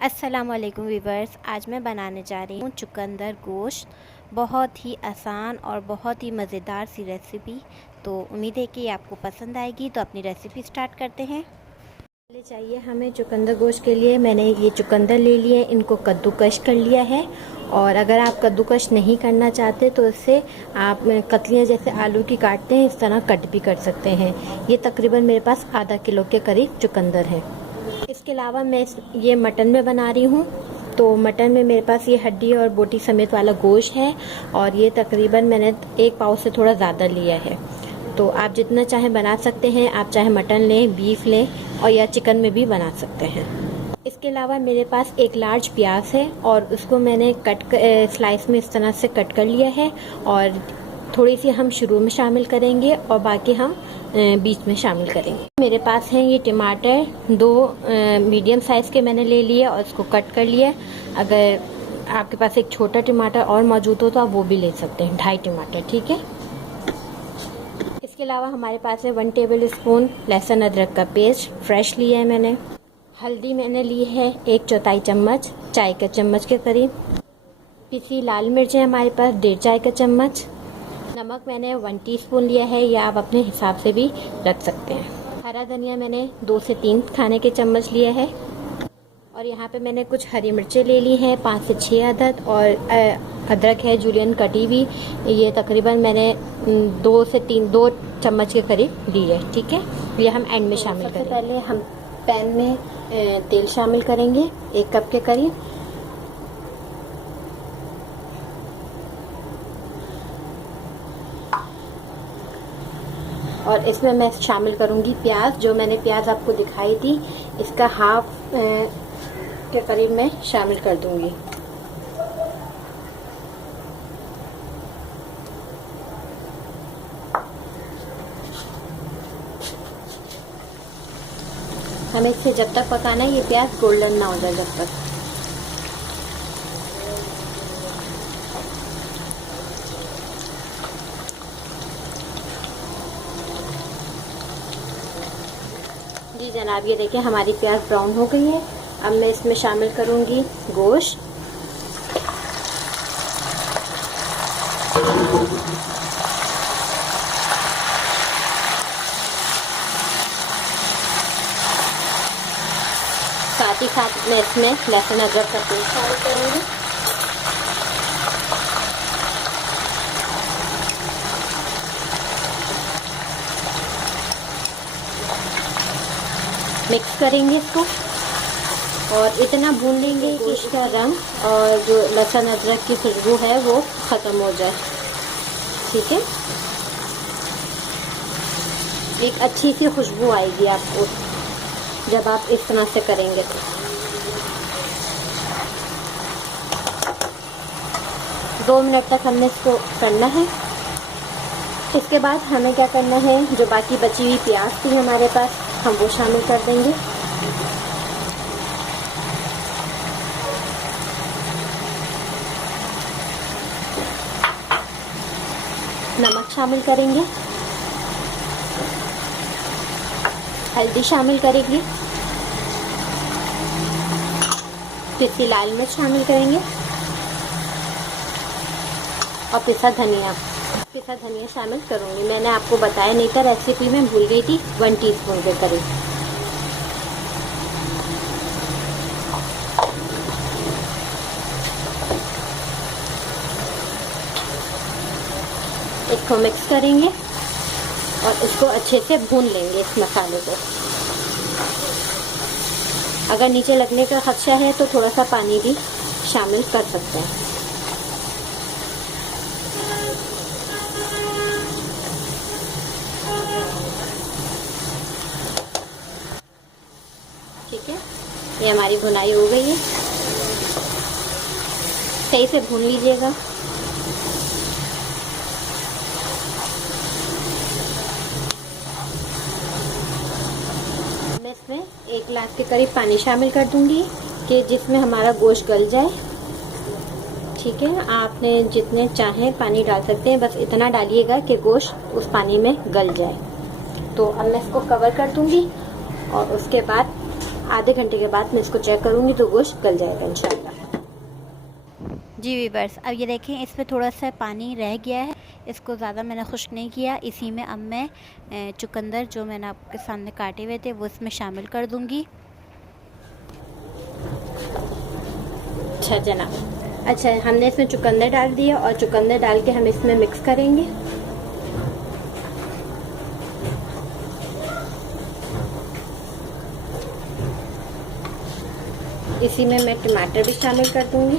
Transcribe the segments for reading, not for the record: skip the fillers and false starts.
अस्सलामुअलैकुम वीवर्स, आज मैं बनाने जा रही हूँ चुकंदर गोश्त। बहुत ही आसान और बहुत ही मज़ेदार सी रेसिपी। तो उम्मीद है कि आपको पसंद आएगी। तो अपनी रेसिपी स्टार्ट करते हैं। पहले चाहिए हमें चुकंदर गोश्त के लिए मैंने ये चुकंदर ले लिए, इनको कद्दूकश कर लिया है। और अगर आप कद्दूकश नहीं करना चाहते तो इससे आप कतलियाँ जैसे आलू की काटते हैं इस तरह कट भी कर सकते हैं। ये तकरीबन मेरे पास आधा किलो के करीब चुकंदर है। इसके अलावा मैं ये मटन में बना रही हूँ। तो मटन में मेरे पास ये हड्डी और बोटी समेत वाला गोश्त है और ये तकरीबन मैंने 1 पाव से थोड़ा ज़्यादा लिया है। तो आप जितना चाहें बना सकते हैं। आप चाहे मटन लें, बीफ लें और या चिकन में भी बना सकते हैं। इसके अलावा मेरे पास एक लार्ज प्याज है और उसको मैंने स्लाइस में इस तरह से कट कर लिया है। और थोड़ी सी हम शुरू में शामिल करेंगे और बाकी हम बीच में शामिल करेंगे। मेरे पास हैं ये टमाटर 2 मीडियम साइज़ के मैंने ले लिए और इसको कट कर लिया। अगर आपके पास एक छोटा टमाटर और मौजूद हो तो आप वो भी ले सकते हैं, 2.5 टमाटर, ठीक है। इसके अलावा हमारे पास है 1 टेबल स्पून लहसुन अदरक का पेस्ट फ्रेश लिया है मैंने। हल्दी मैंने ली है 1/4 चम्मच, चाय का चम्मच के करीब। पिसी लाल मिर्चें हमारे पास 1.5 चाय का चम्मच। नमक मैंने 1 टीस्पून लिया है, या आप अपने हिसाब से भी रख सकते हैं। हरा धनिया मैंने 2 से 3 खाने के चम्मच लिया है। और यहाँ पे मैंने कुछ हरी मिर्चें ले ली हैं 5 से 6 अदद। और अदरक है जूलियन कटी हुई, ये तकरीबन मैंने 2 चम्मच के करीब ली है, ठीक है। ये हम एंड में शामिल करेंगे। सबसे पहले हम पैन में तेल शामिल करेंगे 1 कप के करीब। और इसमें मैं शामिल करूंगी प्याज। जो मैंने प्याज आपको दिखाई थी इसका हाफ के करीब मैं शामिल कर दूंगी। हमें इसे जब तक पकाना है ये प्याज गोल्डन ना हो जाए जब तक। जी जनाब, ये देखिए हमारी प्याज ब्राउन हो गई है। अब मैं इसमें शामिल करूंगी गोश्त। साथ ही साथ मैं इसमें लहसुन अदरक का पेस्ट शामिल करूंगी। मिक्स करेंगे इसको और इतना भून लेंगे कि इसका रंग और जो लहसुन अदरक की खुशबू है वो ख़त्म हो जाए, ठीक है। एक अच्छी सी खुशबू आएगी आपको जब आप इस तरह से करेंगे। तो 2 मिनट तक हमने इसको करना है। इसके बाद हमें क्या करना है, जो बाकी बची हुई प्याज थी हमारे पास हम वो शामिल कर देंगे। नमक शामिल करेंगे, हल्दी शामिल करेंगे, पिसी लाल मिर्च शामिल करेंगे और पिसा धनिया शामिल करूंगी। मैंने आपको बताया नहीं था, रेसिपी में भूल गई थी, 1 टीस्पून के करीब। इसको मिक्स करेंगे और इसको अच्छे से भून लेंगे इस मसाले को। अगर नीचे लगने का खदशा है तो थोड़ा सा पानी भी शामिल कर सकते हैं। ठीक है, ये हमारी भुनाई हो गई है। सही से भून लीजिएगा। मैं इसमें 1 गिलास के करीब पानी शामिल कर दूंगी कि जिसमें हमारा गोश्त गल जाए, ठीक है। आपने जितने चाहें पानी डाल सकते हैं, बस इतना डालिएगा कि गोश्त उस पानी में गल जाए। तो अब मैं इसको कवर कर दूंगी और उसके बाद आधे घंटे के बाद मैं इसको चेक करूँगी तो गोश्त गल जाएगा इंशाल्लाह। जी व्यूअर्स, अब ये देखें इसमें थोड़ा सा पानी रह गया है, इसको ज़्यादा मैंने खुश्क नहीं किया। इसी में अब मैं चुकंदर जो मैंने आपके सामने काटे हुए थे वो इसमें शामिल कर दूँगी। अच्छा जनाब, अच्छा हमने इसमें चुकंदर डाल दिया और चुकंदर डाल के हम इसमें मिक्स करेंगे। इसी में मैं टमाटर भी शामिल कर दूँगी।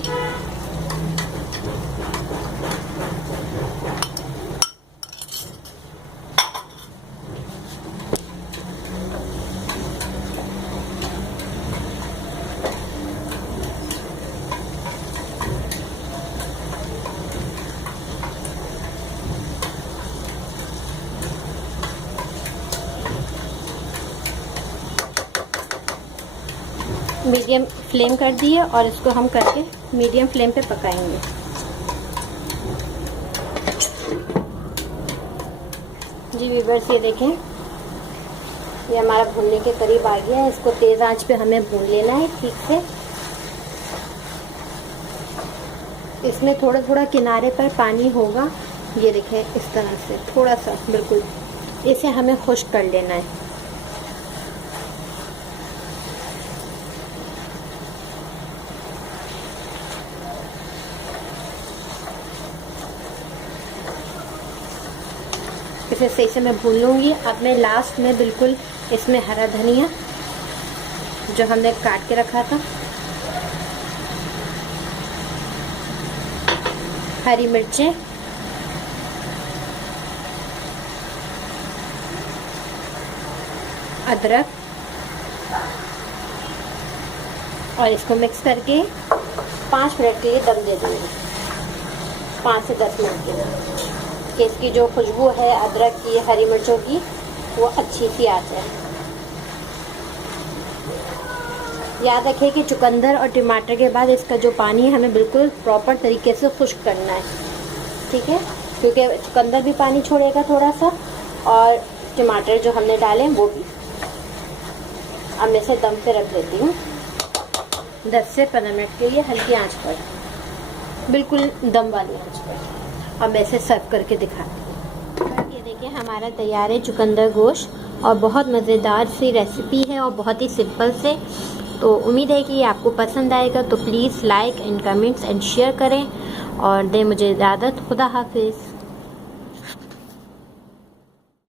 मीडियम फ्लेम कर दी है और इसको हम करके मीडियम फ्लेम पे पकाएंगे। जी व्यूअर्स, ये देखें ये हमारा भूनने के करीब आ गया है। इसको तेज़ आंच पे हमें भून लेना है ठीक से। इसमें थोड़ा थोड़ा किनारे पर पानी होगा, ये देखें इस तरह से थोड़ा सा, बिल्कुल इसे हमें खुश्क कर लेना है। इसे सही से मैं भून लूँगी। अब मैं लास्ट में बिल्कुल इसमें हरा धनिया जो हमने काट के रखा था, हरी मिर्चें, अदरक और इसको मिक्स करके 5 मिनट के लिए दम दे दूँगी। 5 से 10 मिनट के लिए कि इसकी जो खुशबू है अदरक की, हरी मिर्चों की, वो अच्छी सी आ जाए। याद रखें कि चुकंदर और टमाटर के बाद इसका जो पानी है हमें बिल्कुल प्रॉपर तरीके से खुश्क करना है, ठीक है, क्योंकि चुकंदर भी पानी छोड़ेगा थोड़ा सा और टमाटर जो हमने डाले वो भी। अब मैं इसे दम पे रख देती हूँ 10 से 15 मिनट के लिए हल्की आंच पर, बिल्कुल दम वाली आंच पर। अब मैं इसे सर्व करके दिखाती हूँ। ये देखिए हमारा तैयार है चुकंदर गोश्त और बहुत मज़ेदार सी रेसिपी है और बहुत ही सिंपल से। तो उम्मीद है कि ये आपको पसंद आएगा। तो please like and comments and share करें और दें मुझे इजाज़त। खुदा हाफिज़।